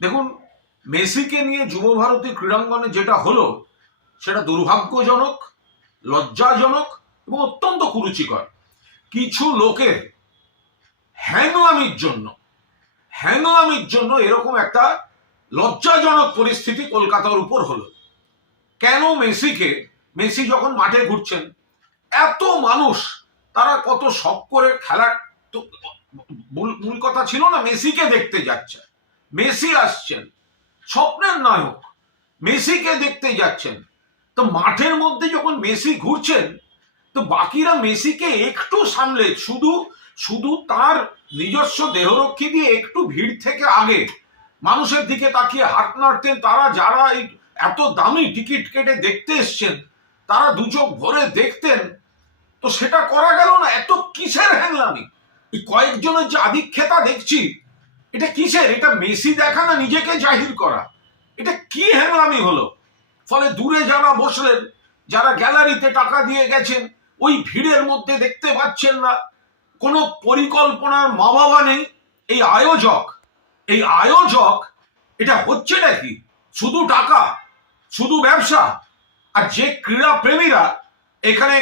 দেখুন, মেসিকে নিয়ে যুবভারতী ক্রীড়াঙ্গনে যেটা হলো সেটা দুর্ভাগ্যজনক, লজ্জাজনক এবং অত্যন্ত কুরুচিকর। কিছু লোকের হ্যাংলামির জন্য এরকম একটা লজ্জাজনক পরিস্থিতি কলকাতার উপর হলো। কেন মেসি যখন মাঠে ঘুরছেন, এত মানুষ তারা কত শখ করে খেলার, তো মূল কথা ছিল না মেসিকে দেখতে যাচ্ছেন, মেসি আসছেন, স্বপ্নের নায়ক, মেসিকে দেখতে যাচ্ছেন। তো মাঠের মধ্যে যখন মেসি ঘুরছেন, তো বাকিরা মেসিকে একটু সামলে শুধু শুধু তার নিজস্ব দেহরক্ষী দিয়ে একটু ভিড় থেকে আগে মানুষের দিকে তাকিয়ে হাত নাড়তেন। তারা যারা এই এত দামি টিকিট কেটে দেখতে এসছেন তারা দু চোখ ভরে দেখতেন। তো সেটা করা গেল না। এত কিসের হ্যাংলামি? এই কয়েকজনের যে আধিক্যতা দেখছি, এটা কিসের? এটা মেসি দেখা না নিজেকে জাহির করা? এটা কি হ্যাংলামি হলো? ফলে দূরে যারা বসলেন, যারা গ্যালারিতে টাকা দিয়ে গেছেন, ওই ভিড়ের মধ্যে দেখতে পাচ্ছেন না। কোনো পরিকল্পনার মা বাবা নেই। এই আয়োজক এটা হচ্ছে নাকি? শুধু টাকা, শুধু ব্যবসা। আর যে ক্রীড়া প্রেমীরা এখানে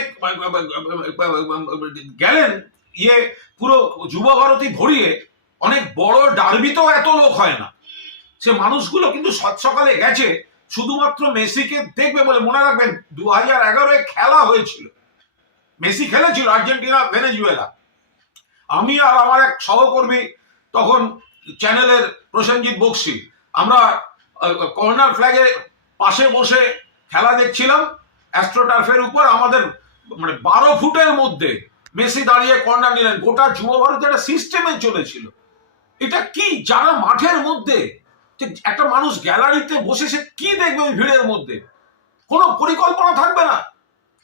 গেলেন, পুরো যুবভারতী ভরিয়ে, অনেক বড় ডার্বিতেও এত লোক হয় না। সে মানুষগুলো কিন্তু সকালে গেছে শুধুমাত্র মেসিকে দেখবে বলে। মনে রাখবেন 2011 খেলা হয়েছিল, মেসি খেলেছিল আর্জেন্টিনা ভেনেজুয়েলা। আমি আর আমার এক সহকর্মী তখন চ্যানেলের প্রসেনজিৎ বক্সি, আমরা কর্নার ফ্ল্যাগের পাশে বসে খেলা দেখছিলাম অ্যাস্ট্রোটার্ফের উপর। আমাদের 12 ফুটের মধ্যে মেসি দাঁড়িয়ে কর্নার নিলেন। গোটা যুবভারতী একটা সিস্টেমে চলেছিল। এটা কি? যারা মাঠের মধ্যে, একটা মানুষ গ্যালারিতে বসে সে কি দেখবে ওই ভিড়ের মধ্যে? কোনো পরিকল্পনা থাকবে না।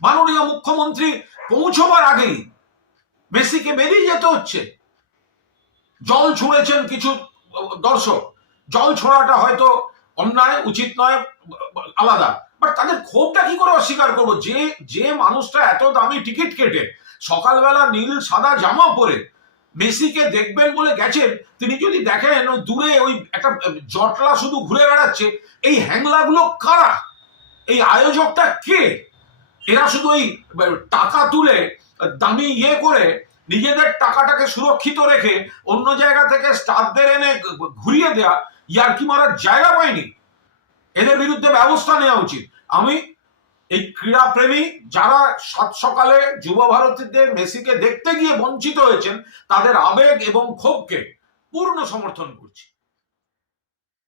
মাননীয় মুখ্যমন্ত্রী পৌঁছবার আগেই মেসিকে বেরিয়ে যেতে হচ্ছে। জল ছুঁড়েছেন কিছু দর্শক, জল ছোড়াটা হয়তো অন্যায়, উচিত নয়, আলাদা। বাট তাদের ক্ষোভটা কি করে অস্বীকার করবো? যে মানুষটা এত দামি টিকিট কেটে সকালবেলা নীল সাদা জামা পরে মেসিকে দেখবেন বলে গেছেন, তিনি যদি দেখেন দূরে ওই একটা জটলা শুধু ঘুরে বেড়াচ্ছে, এই হ্যাংলাগুলো কারা? এই আয়োজকটা কে? এরা শুধু ওই টাকা তুলে দামি করে নিজেদের টাকাটাকে সুরক্ষিত রেখে অন্য জায়গা থেকে স্টারদের এনে ঘুরিয়ে দেয়া, ইয়ার্কি মারার জায়গা পায়নি। এদের বিরুদ্ধে ব্যবস্থা নেওয়া উচিত। আমি এই ক্রীড়া প্রেমী যারা সাত সকালে যুবভারতীতে মেসিকে দেখতে গিয়ে বঞ্চিত হয়েছেন, তাদের আবেগ এবং ক্ষোভকে পূর্ণ সমর্থন করছি।